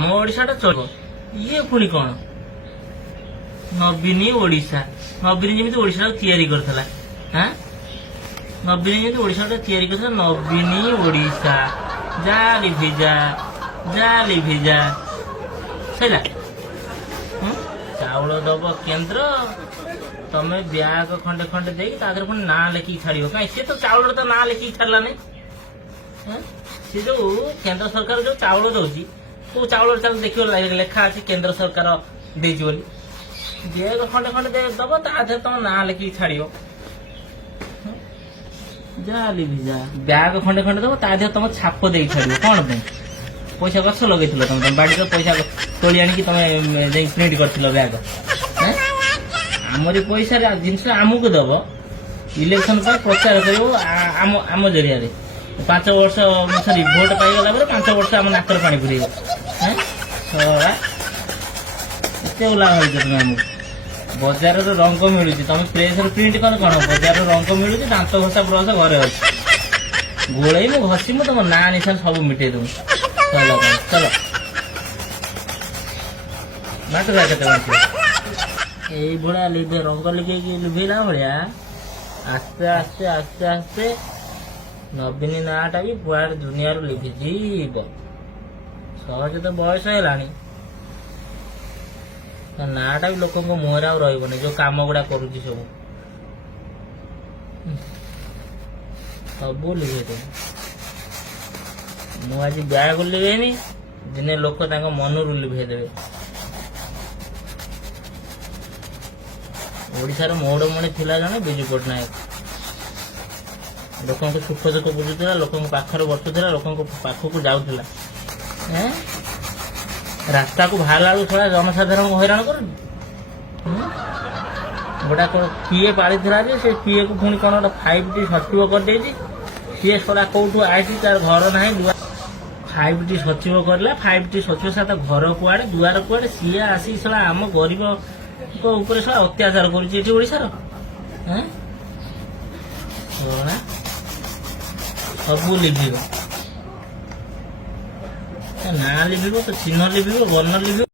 ଆମ ଓଡିଶାଟା ଚଳିବ। ଇଏ ପୁଣି କଣ ନବୀନ ଓଡିଶା, ନବୀନ ଯେମିତି ଓଡିଶାଟାକୁ ତିଆରି କରିଥିଲା। ନବୀନ ଯେମିତି ଓଡିଶାଟା ତିଆରି କରିଥିଲା, ନବୀନ ଓଡିଶା ଯା ଲିଭିଜା ସଇଲା। ଚାଉଳ ଦବ କେନ୍ଦ୍ର, ତମେ ବ୍ୟାଗ ଖଣ୍ଡେ ଖଣ୍ଡେ ଦେଇକି ତା ଦେହରେ ପୁଣି ନାଁ ଲେଖିକି ଛାଡିବ। କାହିଁ ସିଏ ତ ଚାଉଳର ତ ନାଁ ଲେଖିକି ଛାଡିଲାନି। ସେ ଯୋଉ କେନ୍ଦ୍ର ସରକାର ଯୋଉ ଚାଉଳ ଦଉଛି, କୋଉ ଚାଉଳ ଚାଲ ଦେଖିବ ଲେଖା ଅଛି କେନ୍ଦ୍ର ସରକାର ଦେଇଛି ବୋଲି। ବ୍ୟାଗ ଖଣ୍ଡେ ଖଣ୍ଡେ ଦବ, ତା ଦେହରେ ତମ ନାଁ ଲେଖିକି ଛାଡିବ। ବ୍ୟାଗ ଖଣ୍ଡେ ଖଣ୍ଡେ ଦବ, ତା ଦେହରେ ତମ ଛାପ ଦେଇକି ଛାଡିବ। କଣ ପାଇଁ? ପଇସା ଗଛ ଲଗେଇଥିଲ ତମେ, ତମ ବାଡିର ପଇସା ତୋଳି ଆଣିକି ତମେ ଯାଇ ପ୍ରିଣ୍ଟ କରିଥିଲ ବ୍ୟାଗ। ଆମରି ପଇସାରେ ଜିନିଷ ଆମକୁ ଦବ, ଇଲେକ୍ସନ ପାଇଁ ପ୍ରଚାର କରିବ ଆମ ଜରିଆରେ। 5 ବର୍ଷ ସରି ଭୋଟ ପାଇଗଲା ପରେ 5 ବର୍ଷ ଆମ ନାକର ପାଣି ପୁରେଇବ। ଏତେ ଓଲାଭ ହେଇଛ ତମେ ଆମକୁ। ବଜାରର ରଙ୍ଗ ମିଳୁଛି, ତମେ ପ୍ରେସରେ ପ୍ରିଣ୍ଟ କର କଣ? ବଜାରର ରଙ୍ଗ ମିଳୁଛି, ଦାନ୍ତ ଘଷା ବ୍ରସ ଘରେ ଅଛି। ଗୋଳେଇମୁ ଘଷିମୁ, ତମ ନାଁ ନିଶାନ ସବୁ ମିଟେଇ ଦବୁ। ଚଲ ବାଟରେ କେତେ ବାଣ୍ଟିବ? এইভଳିଆ ରଙ୍ଗ ଲିଭେଇକି ଲିଭେଇଲା ଭଳିଆ ଆସ୍ତେ ଆସ୍ତେ ଆସ୍ତେ ଆସ୍ତେ ନବୀନ ନାଁଟା ବି କୁଆଡେ ଦୁନିଆରୁ ଲିଭିଯିବ। ସହଜ ତ ବୟସ ହେଲାଣି, ତା ନାଁଟା ବି ଲୋକଙ୍କ ମୁହଁରେ ଆଉ ରହିବନି। ଯୋଉ କାମ ଗୁଡା କରୁଛି ସବୁ ଲିଭେଇଦେବି। ମୁଁ ଆଜି ବ୍ୟାଗ ଲିଭେଇନି, ଦିନେ ଲୋକ ତାଙ୍କ ମନରୁ ଲିଭେଇଦେବେ। ଓଡିଶାର ମୌଡମଣି ଥିଲା ଜଣେ ବିଜୁ ପଟ୍ଟନାୟକ। ଲୋକଙ୍କ ସୁଖ ଦୁଃଖ ବୁଝୁଥିଲା, ଲୋକଙ୍କ ପାଖରେ ବସୁଥିଲା, ଲୋକଙ୍କ ପାଖକୁ ଯାଉଥିଲା। ରାସ୍ତାକୁ ବାହାରିଲା ବେଳକୁ ଶଳା ଜନସାଧାରଣଙ୍କୁ ହଇରାଣ କରୁନି। ଗୋଟା କିଏ ପାଳିଥିଲା ଯେ ସେ କିଏକୁ ପୁଣି କଣ ଗୋଟେ 5T ସଚିବ କରିଦେଇଛି। ସିଏ ଶଳା କୋଉଠୁ ଆଇଛି, ତାର ଘର ନାହିଁ, 5T ସଚିବ କରିଲା। 5T ସଚିବ ସାଥ ଘର କୁଆଡେ, ଦୁଆର କୁଆଡେ, ସିଏ ଆସି ଶଳା ଆମ ଗରିବ ଉପରେ ଶଳା ଅତ୍ୟାଚାର କରୁଛି ଏଠି ଓଡିଶାର। ସବୁ ଲିଭିବ, ନାଁ ଲିଭିବ, ତ ଚିହ୍ନ ଲିଭିବ, ବର୍ଣ୍ଣ ଲିଭିବ।